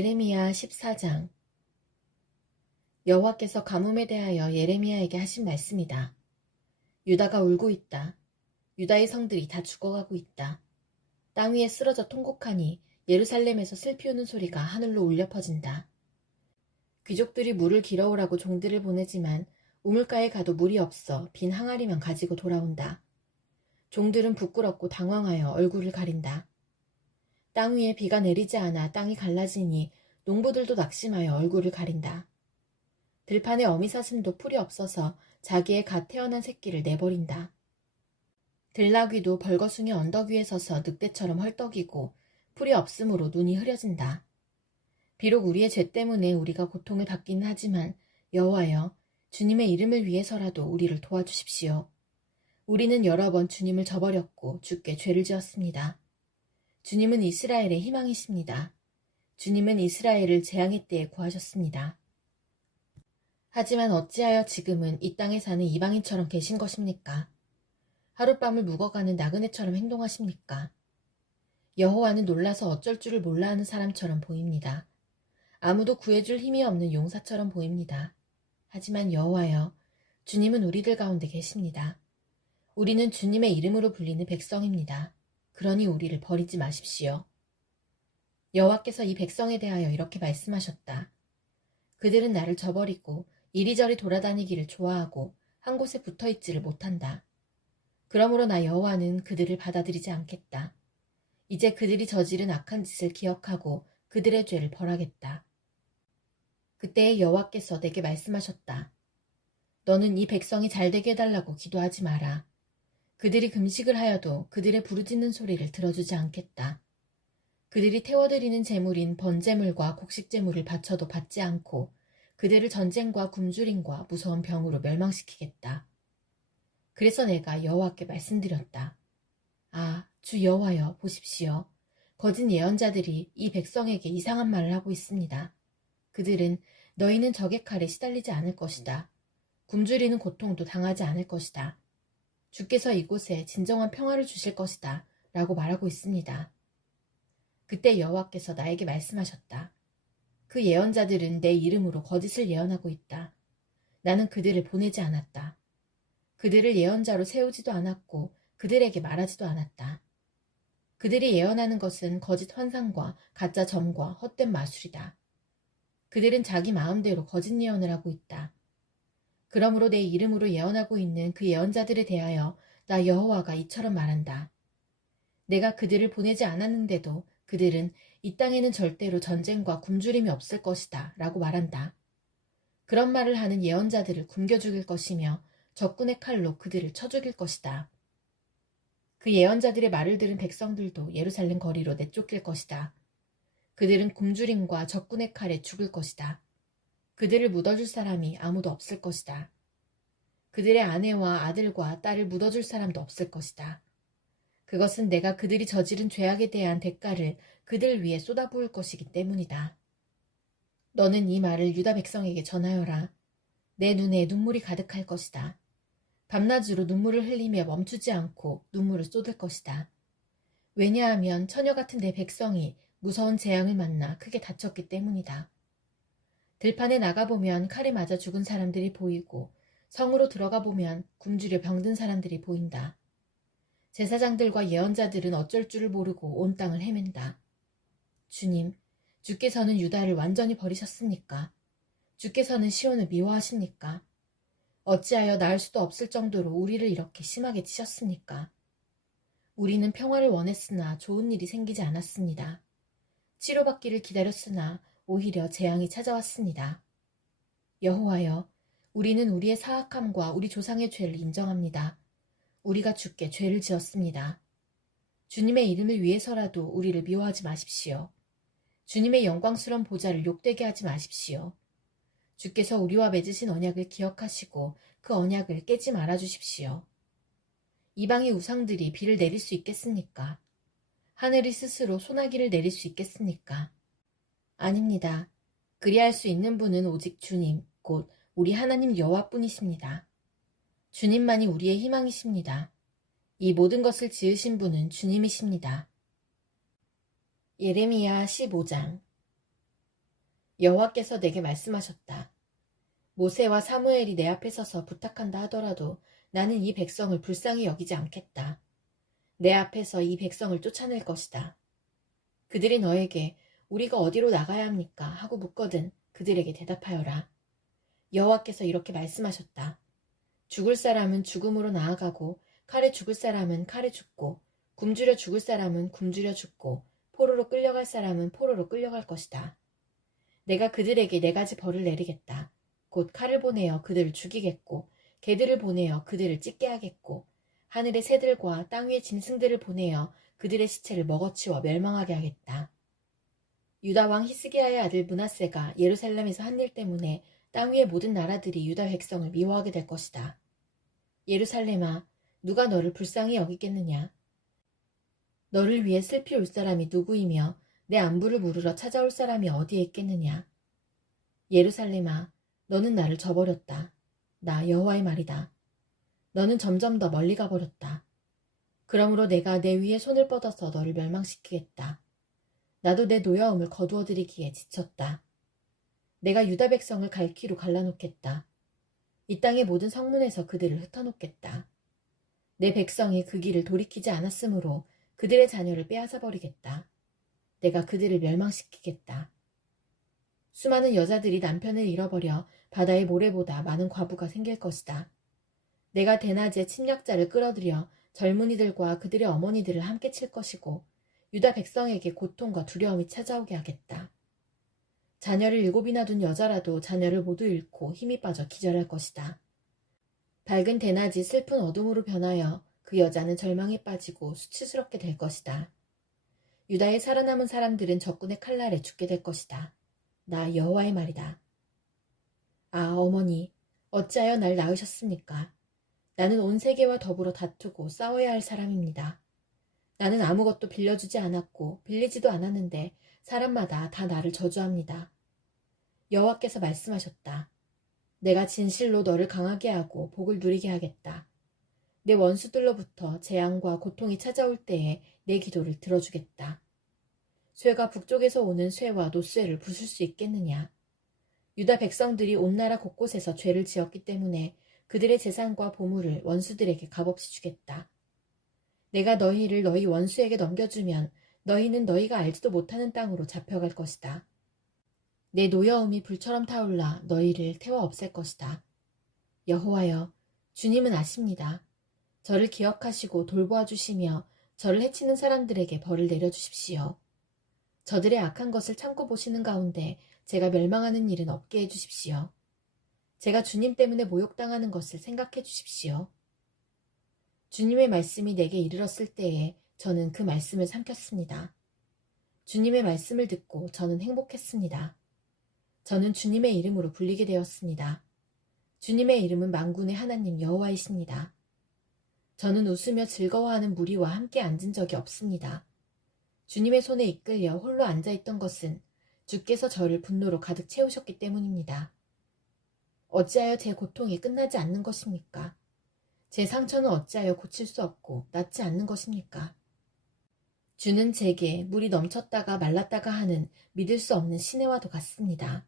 예레미야 14장. 여호와께서 가뭄에 대하여 예레미야에게 하신 말씀이다. 유다가 울고 있다. 유다의 성들이 다 죽어가고 있다. 땅 위에 쓰러져 통곡하니 예루살렘에서 슬피 우는 소리가 하늘로 울려 퍼진다. 귀족들이 물을 길어오라고 종들을 보내지만 우물가에 가도 물이 없어 빈 항아리만 가지고 돌아온다. 종들은 부끄럽고 당황하여 얼굴을 가린다. 땅 위에 비가 내리지 않아 땅이 갈라지니 농부들도 낙심하여 얼굴을 가린다. 들판에 어미사슴도 풀이 없어서 자기의 갓 태어난 새끼를 내버린다. 들나귀도 벌거숭이 언덕 위에 서서 늑대처럼 헐떡이고 풀이 없으므로 눈이 흐려진다. 비록 우리의 죄 때문에 우리가 고통을 받기는 하지만 여호와여, 주님의 이름을 위해서라도 우리를 도와주십시오. 우리는 여러 번 주님을 저버렸고 주께 죄를 지었습니다. 주님은 이스라엘의 희망이십니다. 주님은 이스라엘을 재앙의 때에 구하셨습니다. 하지만 어찌하여 지금은 이 땅에 사는 이방인처럼 계신 것입니까? 하룻밤을 묵어가는 나그네처럼 행동하십니까? 여호와는 놀라서 어쩔 줄을 몰라하는 사람처럼 보입니다. 아무도 구해줄 힘이 없는 용사처럼 보입니다. 하지만 여호와여, 주님은 우리들 가운데 계십니다. 우리는 주님의 이름으로 불리는 백성입니다. 그러니 우리를 버리지 마십시오. 여호와께서 이 백성에 대하여 이렇게 말씀하셨다. 그들은 나를 저버리고 이리저리 돌아다니기를 좋아하고 한 곳에 붙어있지를 못한다. 그러므로 나 여호와는 그들을 받아들이지 않겠다. 이제 그들이 저지른 악한 짓을 기억하고 그들의 죄를 벌하겠다. 그때 여호와께서 내게 말씀하셨다. 너는 이 백성이 잘되게 해달라고 기도하지 마라. 그들이 금식을 하여도 그들의 부르짖는 소리를 들어주지 않겠다. 그들이 태워드리는 제물인 번제물과 곡식제물을 바쳐도 받지 않고 그들을 전쟁과 굶주림과 무서운 병으로 멸망시키겠다. 그래서 내가 여호와께 말씀드렸다. 아, 주 여호와여, 보십시오. 거짓 예언자들이 이 백성에게 이상한 말을 하고 있습니다. 그들은 너희는 적의 칼에 시달리지 않을 것이다. 굶주리는 고통도 당하지 않을 것이다. 주께서 이곳에 진정한 평화를 주실 것이다. 라고 말하고 있습니다. 그때 여호와께서 나에게 말씀하셨다. 그 예언자들은 내 이름으로 거짓을 예언하고 있다. 나는 그들을 보내지 않았다. 그들을 예언자로 세우지도 않았고 그들에게 말하지도 않았다. 그들이 예언하는 것은 거짓 환상과 가짜 점과 헛된 마술이다. 그들은 자기 마음대로 거짓 예언을 하고 있다. 그러므로 내 이름으로 예언하고 있는 그 예언자들에 대하여 나 여호와가 이처럼 말한다. 내가 그들을 보내지 않았는데도 그들은 이 땅에는 절대로 전쟁과 굶주림이 없을 것이다 라고 말한다. 그런 말을 하는 예언자들을 굶겨 죽일 것이며 적군의 칼로 그들을 쳐 죽일 것이다. 그 예언자들의 말을 들은 백성들도 예루살렘 거리로 내쫓길 것이다. 그들은 굶주림과 적군의 칼에 죽을 것이다. 그들을 묻어줄 사람이 아무도 없을 것이다. 그들의 아내와 아들과 딸을 묻어줄 사람도 없을 것이다. 그것은 내가 그들이 저지른 죄악에 대한 대가를 그들 위해 쏟아부을 것이기 때문이다. 너는 이 말을 유다 백성에게 전하여라. 내 눈에 눈물이 가득할 것이다. 밤낮으로 눈물을 흘리며 멈추지 않고 눈물을 쏟을 것이다. 왜냐하면 처녀 같은 내 백성이 무서운 재앙을 만나 크게 다쳤기 때문이다. 들판에 나가보면 칼에 맞아 죽은 사람들이 보이고 성으로 들어가 보면 굶주려 병든 사람들이 보인다. 제사장들과 예언자들은 어쩔 줄을 모르고 온 땅을 헤맨다. 주님, 주께서는 유다를 완전히 버리셨습니까? 주께서는 시온을 미워하십니까? 어찌하여 나을 수도 없을 정도로 우리를 이렇게 심하게 치셨습니까? 우리는 평화를 원했으나 좋은 일이 생기지 않았습니다. 치료받기를 기다렸으나 오히려 재앙이 찾아왔습니다. 여호와여, 우리는 우리의 사악함과 우리 조상의 죄를 인정합니다. 우리가 주께 죄를 지었습니다. 주님의 이름을 위해서라도 우리를 미워하지 마십시오. 주님의 영광스러운 보좌를 욕되게 하지 마십시오. 주께서 우리와 맺으신 언약을 기억하시고 그 언약을 깨지 말아 주십시오. 이방의 우상들이 비를 내릴 수 있겠습니까? 하늘이 스스로 소나기를 내릴 수 있겠습니까? 아닙니다. 그리할 수 있는 분은 오직 주님, 곧 우리 하나님 여호와뿐이십니다. 주님만이 우리의 희망이십니다. 이 모든 것을 지으신 분은 주님이십니다. 예레미야 15장. 여호와께서 내게 말씀하셨다. 모세와 사무엘이 내 앞에 서서 부탁한다 하더라도 나는 이 백성을 불쌍히 여기지 않겠다. 내 앞에서 이 백성을 쫓아낼 것이다. 그들이 너에게 우리가 어디로 나가야 합니까? 하고 묻거든 그들에게 대답하여라. 여호와께서 이렇게 말씀하셨다. 죽을 사람은 죽음으로 나아가고 칼에 죽을 사람은 칼에 죽고 굶주려 죽을 사람은 굶주려 죽고 포로로 끌려갈 사람은 포로로 끌려갈 것이다. 내가 그들에게 네 가지 벌을 내리겠다. 곧 칼을 보내어 그들을 죽이겠고 개들을 보내어 그들을 찢게 하겠고 하늘의 새들과 땅 위의 짐승들을 보내어 그들의 시체를 먹어치워 멸망하게 하겠다. 유다 왕 히스기야의 아들 므낫세가 예루살렘에서 한 일 때문에 땅 위의 모든 나라들이 유다 백성을 미워하게 될 것이다. 예루살렘아, 누가 너를 불쌍히 여기겠느냐? 너를 위해 슬피 울 사람이 누구이며 내 안부를 물으러 찾아올 사람이 어디에 있겠느냐? 예루살렘아, 너는 나를 저버렸다. 나 여호와의 말이다. 너는 점점 더 멀리 가버렸다. 그러므로 내가 내 위에 손을 뻗어서 너를 멸망시키겠다. 나도 내 노여움을 거두어들이기에 지쳤다. 내가 유다 백성을 갈퀴로 갈라놓겠다. 이 땅의 모든 성문에서 그들을 흩어놓겠다. 내 백성이 그 길을 돌이키지 않았으므로 그들의 자녀를 빼앗아버리겠다. 내가 그들을 멸망시키겠다. 수많은 여자들이 남편을 잃어버려 바다의 모래보다 많은 과부가 생길 것이다. 내가 대낮에 침략자를 끌어들여 젊은이들과 그들의 어머니들을 함께 칠 것이고 유다 백성에게 고통과 두려움이 찾아오게 하겠다. 자녀를 7이나 둔 여자라도 자녀를 모두 잃고 힘이 빠져 기절할 것이다. 밝은 대낮이 슬픈 어둠으로 변하여 그 여자는 절망에 빠지고 수치스럽게 될 것이다. 유다에 살아남은 사람들은 적군의 칼날에 죽게 될 것이다. 나 여호와의 말이다. 아, 어머니, 어찌하여 날 낳으셨습니까? 나는 온 세계와 더불어 다투고 싸워야 할 사람입니다. 나는 아무것도 빌려주지 않았고 빌리지도 않았는데 사람마다 다 나를 저주합니다. 여호와께서 말씀하셨다. 내가 진실로 너를 강하게 하고 복을 누리게 하겠다. 내 원수들로부터 재앙과 고통이 찾아올 때에 내 기도를 들어주겠다. 쇠가 북쪽에서 오는 쇠와 노쇠를 부술 수 있겠느냐? 유다 백성들이 온 나라 곳곳에서 죄를 지었기 때문에 그들의 재산과 보물을 원수들에게 값없이 주겠다. 내가 너희를 너희 원수에게 넘겨주면 너희는 너희가 알지도 못하는 땅으로 잡혀갈 것이다. 내 노여움이 불처럼 타올라 너희를 태워 없앨 것이다. 여호와여, 주님은 아십니다. 저를 기억하시고 돌보아 주시며 저를 해치는 사람들에게 벌을 내려주십시오. 저들의 악한 것을 참고 보시는 가운데 제가 멸망하는 일은 없게 해주십시오. 제가 주님 때문에 모욕당하는 것을 생각해 주십시오. 주님의 말씀이 내게 이르렀을 때에 저는 그 말씀을 삼켰습니다. 주님의 말씀을 듣고 저는 행복했습니다. 저는 주님의 이름으로 불리게 되었습니다. 주님의 이름은 만군의 하나님 여호와이십니다. 저는 웃으며 즐거워하는 무리와 함께 앉은 적이 없습니다. 주님의 손에 이끌려 홀로 앉아있던 것은 주께서 저를 분노로 가득 채우셨기 때문입니다. 어찌하여 제 고통이 끝나지 않는 것입니까? 제 상처는 어찌하여 고칠 수 없고 낫지 않는 것입니까? 주는 제게 물이 넘쳤다가 말랐다가 하는 믿을 수 없는 시내와도 같습니다.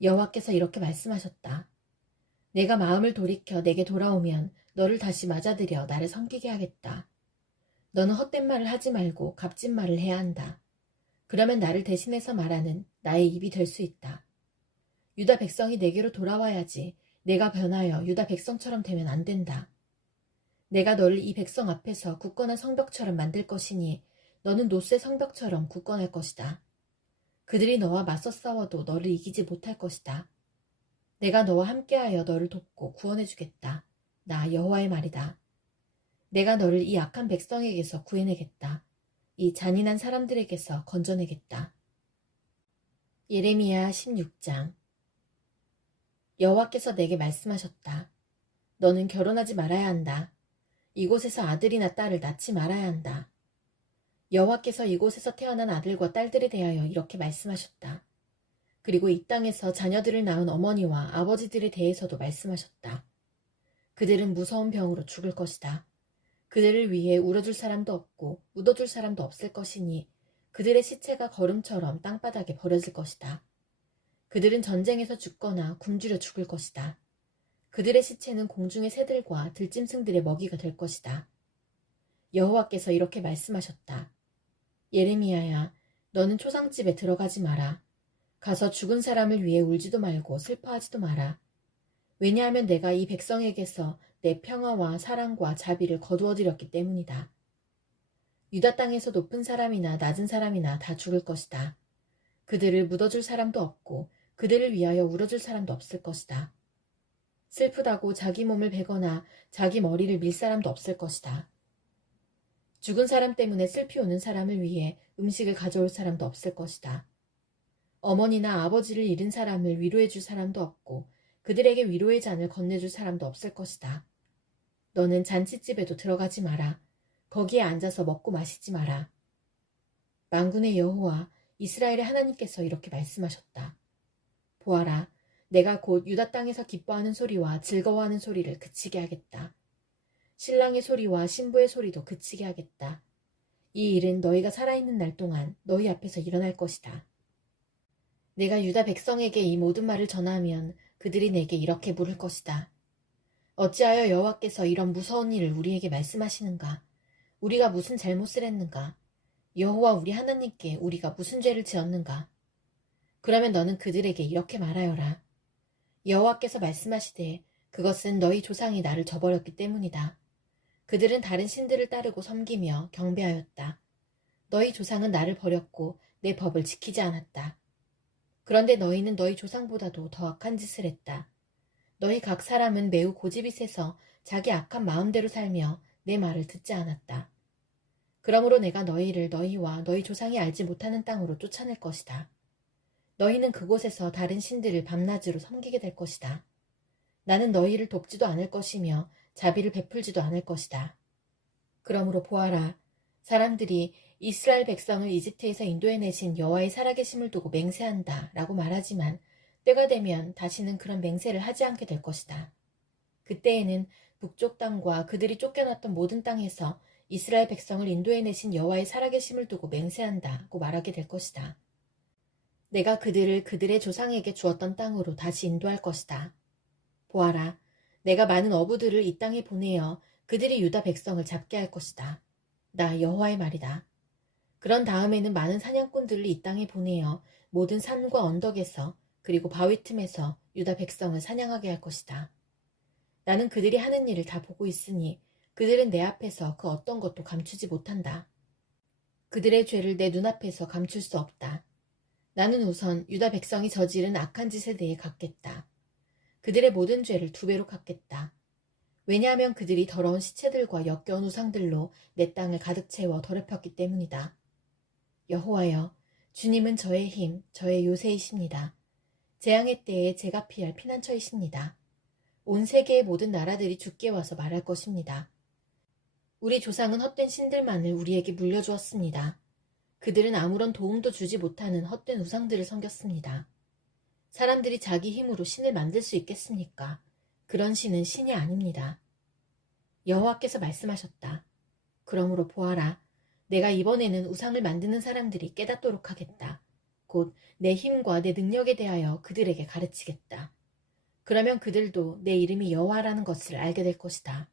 여호와께서 이렇게 말씀하셨다. 내가 마음을 돌이켜 내게 돌아오면 너를 다시 맞아들여 나를 섬기게 하겠다. 너는 헛된 말을 하지 말고 값진 말을 해야 한다. 그러면 나를 대신해서 말하는 나의 입이 될 수 있다. 유다 백성이 내게로 돌아와야지 내가 변하여 유다 백성처럼 되면 안 된다. 내가 너를 이 백성 앞에서 굳건한 성벽처럼 만들 것이니 너는 노쇠 성벽처럼 굳건할 것이다. 그들이 너와 맞서 싸워도 너를 이기지 못할 것이다. 내가 너와 함께하여 너를 돕고 구원해주겠다. 나 여호와의 말이다. 내가 너를 이 악한 백성에게서 구해내겠다. 이 잔인한 사람들에게서 건져내겠다. 예레미야 16장. 여호와께서 내게 말씀하셨다. 너는 결혼하지 말아야 한다. 이곳에서 아들이나 딸을 낳지 말아야 한다. 여호와께서 이곳에서 태어난 아들과 딸들에 대하여 이렇게 말씀하셨다. 그리고 이 땅에서 자녀들을 낳은 어머니와 아버지들에 대해서도 말씀하셨다. 그들은 무서운 병으로 죽을 것이다. 그들을 위해 울어줄 사람도 없고 묻어줄 사람도 없을 것이니 그들의 시체가 거름처럼 땅바닥에 버려질 것이다. 그들은 전쟁에서 죽거나 굶주려 죽을 것이다. 그들의 시체는 공중의 새들과 들짐승들의 먹이가 될 것이다. 여호와께서 이렇게 말씀하셨다. 예레미야야, 너는 초상집에 들어가지 마라. 가서 죽은 사람을 위해 울지도 말고 슬퍼하지도 마라. 왜냐하면 내가 이 백성에게서 내 평화와 사랑과 자비를 거두어들였기 때문이다. 유다 땅에서 높은 사람이나 낮은 사람이나 다 죽을 것이다. 그들을 묻어줄 사람도 없고 그들을 위하여 울어줄 사람도 없을 것이다. 슬프다고 자기 몸을 베거나 자기 머리를 밀 사람도 없을 것이다. 죽은 사람 때문에 슬피 우는 사람을 위해 음식을 가져올 사람도 없을 것이다. 어머니나 아버지를 잃은 사람을 위로해 줄 사람도 없고 그들에게 위로의 잔을 건네줄 사람도 없을 것이다. 너는 잔치집에도 들어가지 마라. 거기에 앉아서 먹고 마시지 마라. 만군의 여호와 이스라엘의 하나님께서 이렇게 말씀하셨다. 보아라, 내가 곧 유다 땅에서 기뻐하는 소리와 즐거워하는 소리를 그치게 하겠다. 신랑의 소리와 신부의 소리도 그치게 하겠다. 이 일은 너희가 살아있는 날 동안 너희 앞에서 일어날 것이다. 내가 유다 백성에게 이 모든 말을 전하면 그들이 내게 이렇게 물을 것이다. 어찌하여 여호와께서 이런 무서운 일을 우리에게 말씀하시는가? 우리가 무슨 잘못을 했는가? 여호와 우리 하나님께 우리가 무슨 죄를 지었는가? 그러면 너는 그들에게 이렇게 말하여라. 여호와께서 말씀하시되 그것은 너희 조상이 나를 저버렸기 때문이다. 그들은 다른 신들을 따르고 섬기며 경배하였다. 너희 조상은 나를 버렸고 내 법을 지키지 않았다. 그런데 너희는 너희 조상보다도 더 악한 짓을 했다. 너희 각 사람은 매우 고집이 세서 자기 악한 마음대로 살며 내 말을 듣지 않았다. 그러므로 내가 너희를 너희와 너희 조상이 알지 못하는 땅으로 쫓아낼 것이다. 너희는 그곳에서 다른 신들을 밤낮으로 섬기게 될 것이다. 나는 너희를 돕지도 않을 것이며 자비를 베풀지도 않을 것이다. 그러므로 보아라, 사람들이 이스라엘 백성을 이집트에서 인도해내신 여호와의 살아계심을 두고 맹세한다 라고 말하지만 때가 되면 다시는 그런 맹세를 하지 않게 될 것이다. 그때에는 북쪽 땅과 그들이 쫓겨났던 모든 땅에서 이스라엘 백성을 인도해내신 여호와의 살아계심을 두고 맹세한다고 말하게 될 것이다. 내가 그들을 그들의 조상에게 주었던 땅으로 다시 인도할 것이다. 보아라, 내가 많은 어부들을 이 땅에 보내어 그들이 유다 백성을 잡게 할 것이다. 나 여호와의 말이다. 그런 다음에는 많은 사냥꾼들을 이 땅에 보내어 모든 산과 언덕에서 그리고 바위 틈에서 유다 백성을 사냥하게 할 것이다. 나는 그들이 하는 일을 다 보고 있으니 그들은 내 앞에서 그 어떤 것도 감추지 못한다. 그들의 죄를 내 눈앞에서 감출 수 없다. 나는 우선 유다 백성이 저지른 악한 짓에 대해 갚겠다. 그들의 모든 죄를 2배로 갚겠다. 왜냐하면 그들이 더러운 시체들과 역겨운 우상들로 내 땅을 가득 채워 더럽혔기 때문이다. 여호와여, 주님은 저의 힘, 저의 요새이십니다. 재앙의 때에 제가 피할 피난처이십니다. 온 세계의 모든 나라들이 주께 와서 말할 것입니다. 우리 조상은 헛된 신들만을 우리에게 물려주었습니다. 그들은 아무런 도움도 주지 못하는 헛된 우상들을 섬겼습니다. 사람들이 자기 힘으로 신을 만들 수 있겠습니까? 그런 신은 신이 아닙니다. 여호와께서 말씀하셨다. 그러므로 보아라, 내가 이번에는 우상을 만드는 사람들이 깨닫도록 하겠다. 곧 내 힘과 내 능력에 대하여 그들에게 가르치겠다. 그러면 그들도 내 이름이 여호와라는 것을 알게 될 것이다.